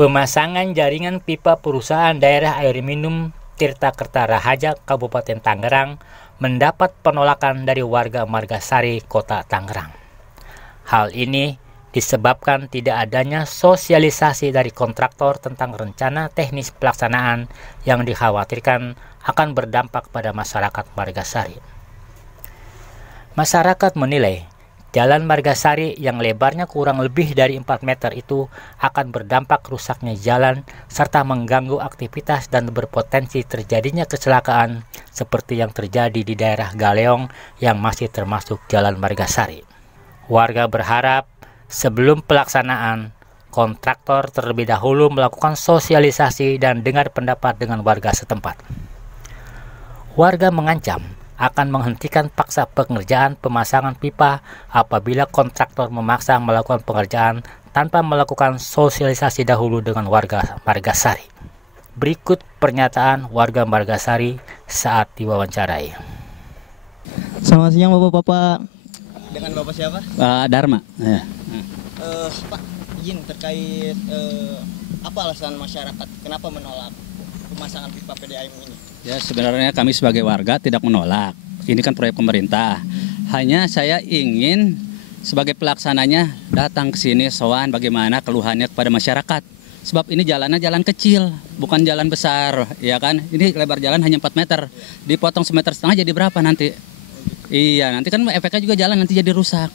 Pemasangan jaringan pipa perusahaan daerah air minum Tirta Kertarahaja Kabupaten Tangerang mendapat penolakan dari warga Margasari, Kota Tangerang. Hal ini disebabkan tidak adanya sosialisasi dari kontraktor tentang rencana teknis pelaksanaan yang dikhawatirkan akan berdampak pada masyarakat Margasari. Masyarakat menilai Jalan Margasari yang lebarnya kurang lebih dari 4 meter itu akan berdampak rusaknya jalan serta mengganggu aktivitas dan berpotensi terjadinya kecelakaan seperti yang terjadi di daerah Galeong yang masih termasuk Jalan Margasari. Warga berharap sebelum pelaksanaan, kontraktor terlebih dahulu melakukan sosialisasi dan dengar pendapat dengan warga setempat. Warga mengancam akan menghentikan paksa pengerjaan pemasangan pipa apabila kontraktor memaksa melakukan pengerjaan tanpa melakukan sosialisasi dahulu dengan warga Margasari. Berikut pernyataan warga Margasari saat diwawancarai. Selamat siang Bapak-Bapak. Dengan Bapak siapa? Dharma. Ya. Pak, izin terkait apa alasan masyarakat kenapa menolak pemasangan pipa PDAM ini? Ya, sebenarnya kami sebagai warga tidak menolak. Ini kan proyek pemerintah. Hanya saya ingin sebagai pelaksananya datang ke sini sowan bagaimana keluhannya kepada masyarakat. Sebab ini jalannya jalan kecil, bukan jalan besar, ya kan? Ini lebar jalan hanya 4 meter. Dipotong 1,5 meter jadi berapa nanti? Iya, nanti kan efeknya juga jalan nanti jadi rusak.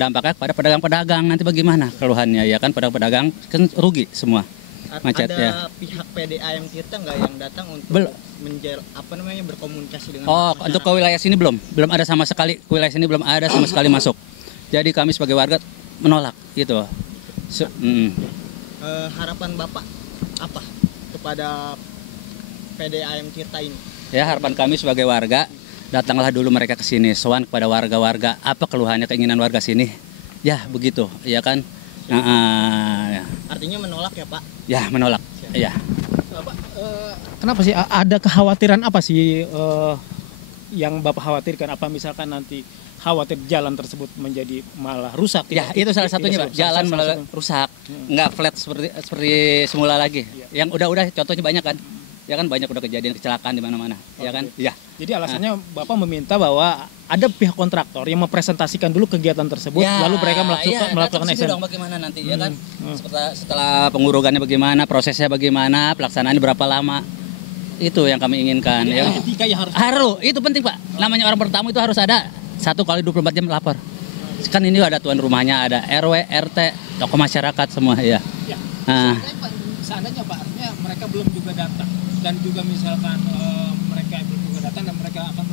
Dampaknya kepada pedagang-pedagang nanti bagaimana keluhannya, ya kan? Pedagang-pedagang kan rugi semua. Macet, ada ya. Pihak PDAM Tirta nggak yang datang untuk berkomunikasi dengan masyarakat? Untuk ke wilayah sini belum ada sama sekali, ke wilayah sini belum ada sama sekali masuk. Jadi kami sebagai warga menolak gitu. Harapan Bapak apa kepada PDAM Tirta ini? Ya, harapan kami sebagai warga, datanglah dulu mereka ke sini, sowan kepada warga-warga, apa keluhannya, keinginan warga sini. Ya, begitu, ya kan? Ya. Artinya menolak ya Pak? Ya, menolak. Ya. Bapak, kenapa sih ada kekhawatiran apa sih yang Bapak khawatirkan? Apa misalkan nanti khawatir jalan tersebut menjadi malah rusak? Ya, itu salah satunya, jalan malah rusak, nggak flat seperti semula lagi. Ya. Yang udah contohnya banyak kan? Ya kan, banyak udah kejadian kecelakaan di mana-mana, ya kan? Ya. Jadi alasannya Bapak meminta bahwa ada pihak kontraktor yang mempresentasikan dulu kegiatan tersebut, ya, lalu mereka melakukan action. Dong bagaimana nanti, ya kan? Setelah pengurugannya bagaimana, prosesnya bagaimana, pelaksanaannya berapa lama, itu yang kami inginkan. Ya. Etika yang harus, itu penting Pak. Namanya orang bertamu itu harus ada 1 kali 24 jam lapor. Kan ini ada tuan rumahnya, ada RW, RT, tokoh masyarakat semua, ya. Seandainya Pak, artinya mereka belum juga datang dan juga misalkan mereka belum juga datang dan mereka akan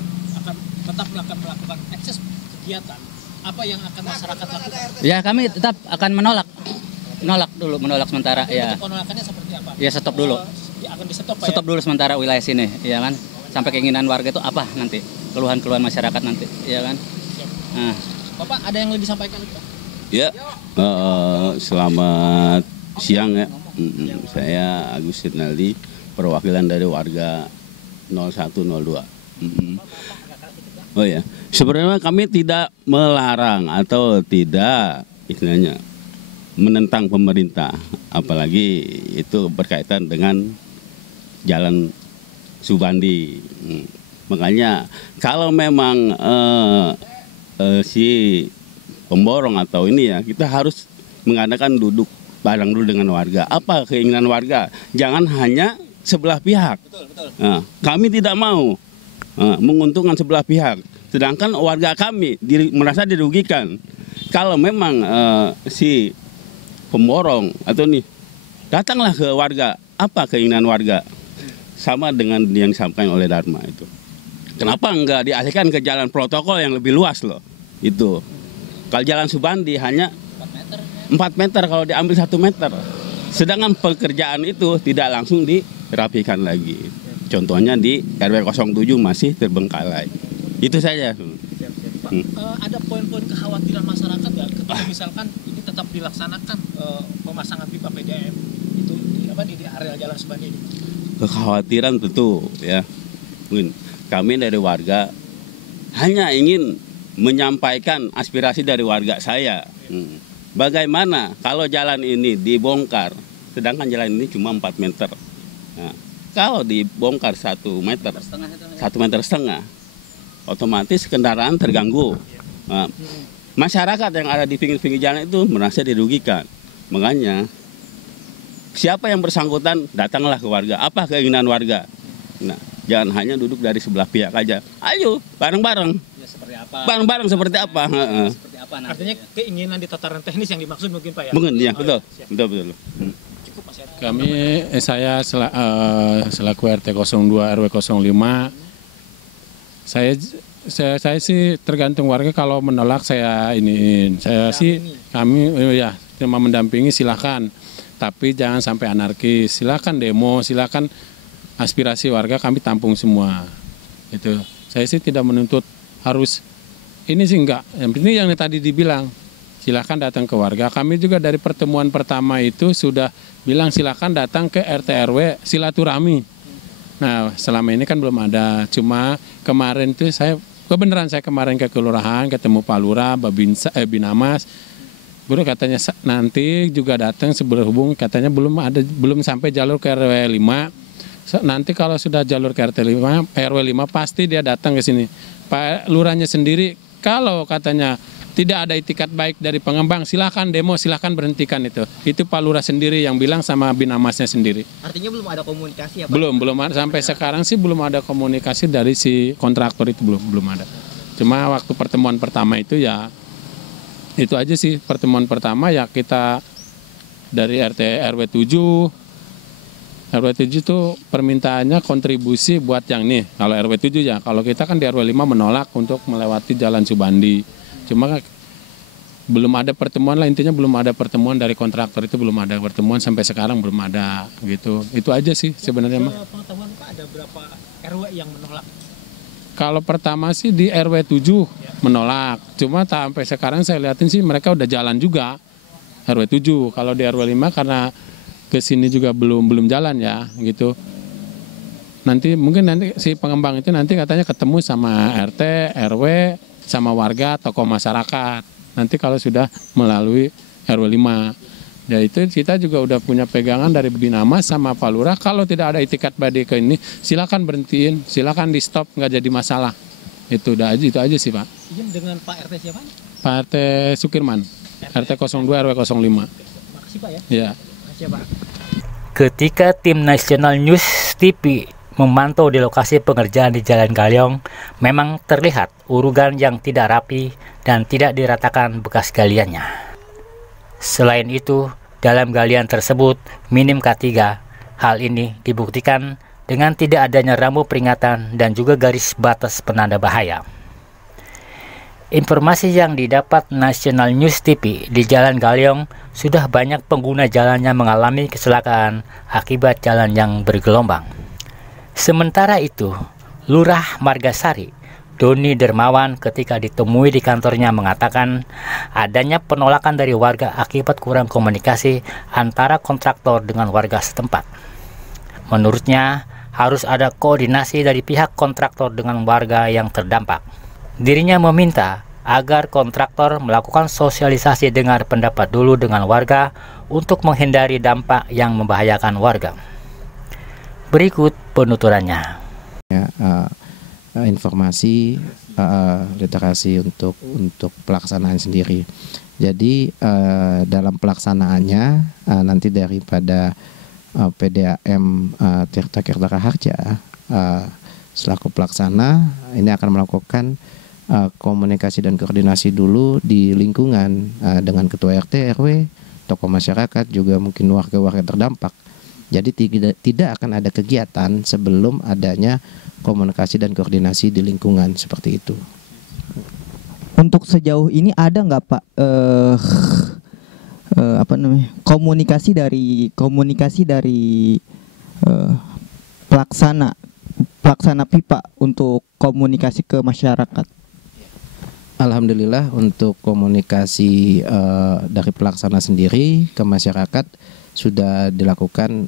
tetap melakukan akses kegiatan, apa yang akan masyarakat lakukan? Ya, kami tetap akan menolak sementara. Ya. Penolakannya seperti apa? Ya, stop dulu. Akan di-stop, Pak, stop dulu sementara wilayah sini, ya kan? Sampai keinginan warga itu apa nanti? Keluhan-keluhan masyarakat nanti, ya kan? Bapak, ada yang lebih disampaikan, Pak? Ya, selamat siang ya. Saya Agus Rinaldi, perwakilan dari warga 0102. Oh ya, sebenarnya kami tidak melarang atau tidak istilahnya menentang pemerintah, apalagi itu berkaitan dengan Jalan Subandi. Makanya kalau memang si pemborong atau ini ya, kita harus mengadakan duduk bareng dulu dengan warga. Apa keinginan warga? Jangan hanya sebelah pihak. Betul. Kami tidak mau menguntungkan sebelah pihak. Sedangkan warga kami merasa dirugikan. Kalau memang si pemborong atau nih, datanglah ke warga. Apa keinginan warga? Sama dengan yang disampaikan oleh Dharma itu. Kenapa enggak dialihkan ke jalan protokol yang lebih luas loh? Itu. Kalau Jalan Subandi hanya 4 meter kalau diambil 1 meter. Sedangkan pekerjaan itu tidak langsung dirapikan lagi. Contohnya di RW 07 masih terbengkalai. Itu saja. Ada poin-poin kekhawatiran masyarakat nggak ketika misalkan ini tetap dilaksanakan pemasangan pipa PDAM itu di area Jalan Subandi ini? Kekhawatiran tentu ya. Mungkin kami dari warga hanya ingin menyampaikan aspirasi dari warga saya. Bagaimana kalau jalan ini dibongkar sedangkan jalan ini cuma 4 meter. Nah, kalau dibongkar 1 meter, 1,5 meter, otomatis kendaraan terganggu. Nah, masyarakat yang ada di pinggir-pinggir jalan itu merasa dirugikan. Makanya siapa yang bersangkutan datanglah ke warga. Apa keinginan warga? Nah, jangan hanya duduk dari sebelah pihak aja. Ayo bareng-bareng. Ya, seperti apa? Bareng-bareng seperti apa? Seperti apa nanti? Artinya keinginan di tataran teknis yang dimaksud mungkin Pak ya? Mungkin ya, betul. Siap. Betul. Cukup Mas Eri. Kami, saya selaku RT 02 RW 05, saya sih tergantung warga, kalau menolak saya kami ya cuma mendampingi, silakan, tapi jangan sampai anarkis, silakan demo, silakan aspirasi warga kami tampung semua. Itu saya sih tidak menuntut harus ini sih, enggak, yang penting yang tadi dibilang silakan datang ke warga. Kami juga dari pertemuan pertama itu sudah bilang silakan datang ke RT RW silaturahmi. Nah, selama ini kan belum ada. Cuma kemarin tuh saya kemarin ke kelurahan, ketemu Pak Lurah, Binamas. Baru katanya nanti juga datang berhubung katanya belum sampai jalur ke RW 5. Nanti kalau sudah jalur ke RW 5 pasti dia datang ke sini. Pak Lurahnya sendiri kalau katanya tidak ada itikat baik dari pengembang, silakan demo, silakan berhentikan itu. Itu Pak Lurah sendiri yang bilang sama Binamasnya sendiri. Artinya belum ada komunikasi ya Pak? Belum ada, sampai sekarang sih belum ada komunikasi dari si kontraktor itu, belum ada. Cuma waktu pertemuan pertama itu ya itu aja sih, pertemuan pertama ya kita dari RW 7 tuh permintaannya kontribusi buat yang nih, kalau RW 7 ya, kalau kita kan di RW 5 menolak untuk melewati Jalan Subandi. Cuma belum ada pertemuan lah, intinya belum ada pertemuan dari kontraktor itu, belum ada pertemuan sampai sekarang, belum ada gitu. Itu aja sih sebenarnya mah. Pengetahuan Pak, ada berapa RW yang menolak? Kalau pertama sih di RW 7 menolak. Cuma sampai sekarang saya lihatin sih mereka udah jalan juga RW 7. Kalau di RW 5 karena ke sini juga belum jalan ya gitu. Mungkin nanti si pengembang itu nanti katanya ketemu sama RT, RW, sama warga, tokoh masyarakat. Nanti kalau sudah melalui RW 5. Ya itu kita juga udah punya pegangan dari Binamas sama Pak Lurah, kalau tidak ada itikat baik ke ini, silakan berhentiin, silakan di stop, nggak jadi masalah. Itu aja sih Pak. Izin dengan Pak RT siapa? Pak RT Sukirman, RT 02 RW 05. Makasih Pak ya. Ya. Makasih ya Pak. Ketika tim National News TV memantau di lokasi pengerjaan di Jalan Galiong, memang terlihat urugan yang tidak rapi dan tidak diratakan bekas galiannya. Selain itu, dalam galian tersebut minim K3. Hal ini dibuktikan dengan tidak adanya rambu peringatan dan juga garis batas penanda bahaya. Informasi yang didapat National News TV di Jalan Galiong, sudah banyak pengguna jalannya mengalami kecelakaan akibat jalan yang bergelombang. Sementara itu, Lurah Margasari, Doni Dermawan, ketika ditemui di kantornya mengatakan adanya penolakan dari warga akibat kurang komunikasi antara kontraktor dengan warga setempat. Menurutnya, harus ada koordinasi dari pihak kontraktor dengan warga yang terdampak. Dirinya meminta agar kontraktor melakukan sosialisasi dengar pendapat dulu dengan warga untuk menghindari dampak yang membahayakan warga. Berikut penuturannya. Informasi literasi untuk pelaksanaan sendiri. Jadi dalam pelaksanaannya nanti daripada PDAM Tirta Kirta Raharja selaku pelaksana ini akan melakukan komunikasi dan koordinasi dulu di lingkungan dengan ketua RT, RW, tokoh masyarakat, juga mungkin warga-warga terdampak. Jadi tidak akan ada kegiatan sebelum adanya komunikasi dan koordinasi di lingkungan seperti itu. Untuk sejauh ini ada nggak Pak komunikasi dari pelaksana pipa untuk komunikasi ke masyarakat? Alhamdulillah untuk komunikasi dari pelaksana sendiri ke masyarakat sudah dilakukan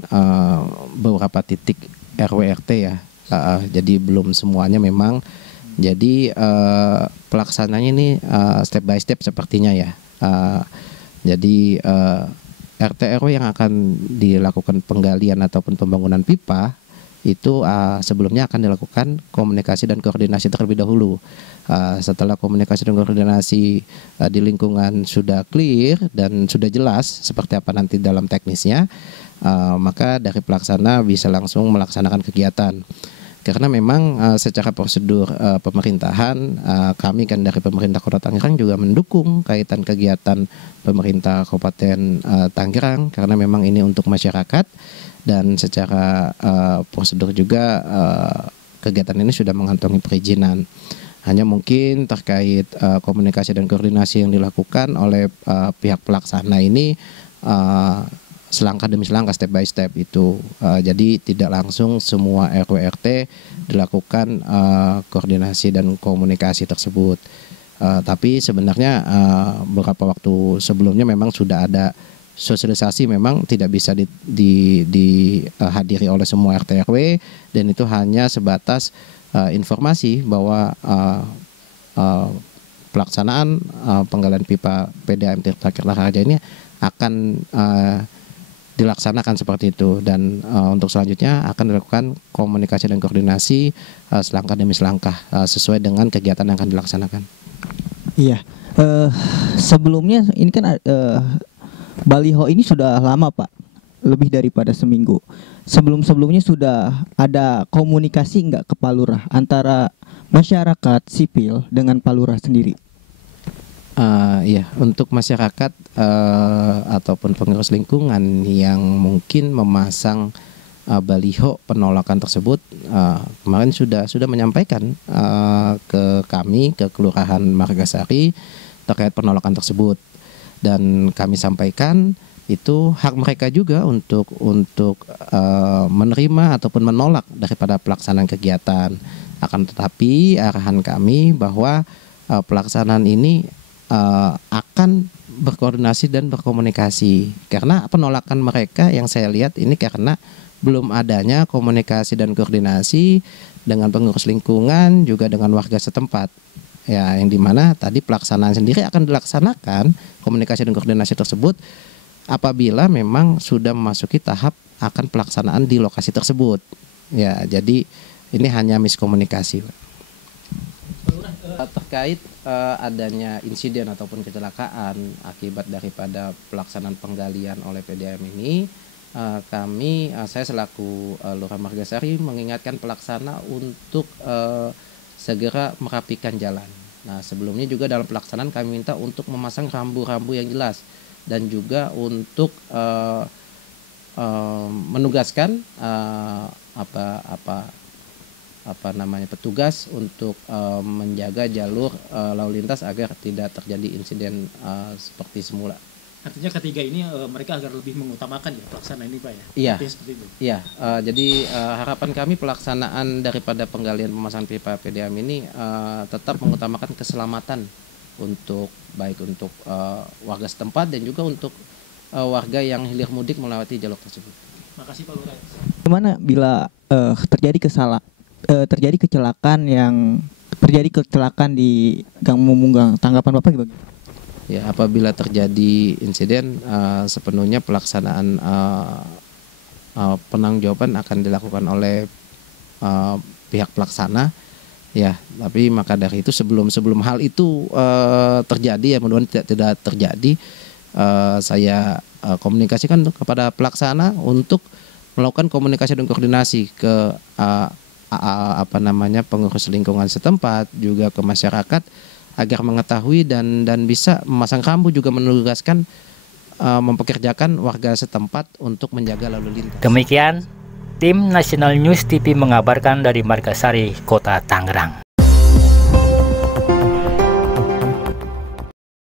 beberapa titik RW RT ya. Jadi belum semuanya memang. Jadi pelaksananya ini step by step sepertinya ya. Jadi RT RW yang akan dilakukan penggalian ataupun pembangunan pipa itu sebelumnya akan dilakukan komunikasi dan koordinasi terlebih dahulu. Setelah komunikasi dan koordinasi di lingkungan sudah clear dan sudah jelas seperti apa nanti dalam teknisnya, maka dari pelaksana bisa langsung melaksanakan kegiatan. Karena memang secara prosedur pemerintahan, kami kan dari pemerintah Kota Tangerang juga mendukung kaitan kegiatan pemerintah Kabupaten Tangerang karena memang ini untuk masyarakat dan secara prosedur juga kegiatan ini sudah mengantongi perizinan. Hanya mungkin terkait komunikasi dan koordinasi yang dilakukan oleh pihak pelaksana ini selangkah demi selangkah, step by step itu. Jadi tidak langsung semua RW RT dilakukan koordinasi dan komunikasi tersebut. Tapi sebenarnya beberapa waktu sebelumnya memang sudah ada sosialisasi, memang tidak bisa dihadiri oleh semua RT RW dan itu hanya sebatas informasi bahwa pelaksanaan penggalian pipa PDAM Tirta Kertaraja ini akan dilaksanakan seperti itu dan untuk selanjutnya akan dilakukan komunikasi dan koordinasi selangkah demi selangkah sesuai dengan kegiatan yang akan dilaksanakan. Iya, sebelumnya ini kan baliho ini sudah lama Pak, lebih daripada seminggu. Sebelumnya sudah ada komunikasi nggak ke Pak Lurah antara masyarakat sipil dengan Pak Lurah sendiri? Ya, untuk masyarakat ataupun pengurus lingkungan yang mungkin memasang baliho penolakan tersebut, kemarin sudah menyampaikan ke kami, ke Kelurahan Margasari terkait penolakan tersebut dan kami sampaikan itu hak mereka juga untuk menerima ataupun menolak daripada pelaksanaan kegiatan. Akan tetapi arahan kami bahwa pelaksanaan ini akan berkoordinasi dan berkomunikasi karena penolakan mereka yang saya lihat ini karena belum adanya komunikasi dan koordinasi dengan pengurus lingkungan juga dengan warga setempat ya, yang dimana tadi pelaksanaan sendiri akan dilaksanakan komunikasi dan koordinasi tersebut apabila memang sudah memasuki tahap akan pelaksanaan di lokasi tersebut ya. Jadi ini hanya miskomunikasi. Terkait adanya insiden ataupun kecelakaan akibat daripada pelaksanaan penggalian oleh PDAM ini, saya selaku Lurah Margasari mengingatkan pelaksana untuk segera merapikan jalan. Nah, sebelumnya juga dalam pelaksanaan kami minta untuk memasang rambu-rambu yang jelas dan juga untuk menugaskan petugas untuk menjaga jalur lalu lintas agar tidak terjadi insiden seperti semula. Artinya ketiga ini mereka agar lebih mengutamakan ya pelaksanaan ini Pak ya? Iya. Seperti itu. Iya. Jadi harapan kami pelaksanaan daripada penggalian pemasangan pipa PDAM ini tetap mengutamakan keselamatan untuk warga setempat dan juga untuk warga yang hilir mudik melewati jalur tersebut. Makasih Pak Lurah. Gimana bila terjadi kecelakaan di Gang Mumunggang, tanggapan Bapak gimana? Ya, apabila terjadi insiden sepenuhnya pelaksanaan penanggung-jawaban akan dilakukan oleh pihak pelaksana ya, tapi maka dari itu sebelum hal itu terjadi ya, mudah-mudahan tidak terjadi, saya komunikasikan kepada pelaksana untuk melakukan komunikasi dan koordinasi ke pengurus lingkungan setempat juga ke masyarakat agar mengetahui dan bisa memasang rambu, juga menugaskan mempekerjakan warga setempat untuk menjaga lalu lintas. Demikian tim National News TV mengabarkan dari Margasari, Kota Tangerang.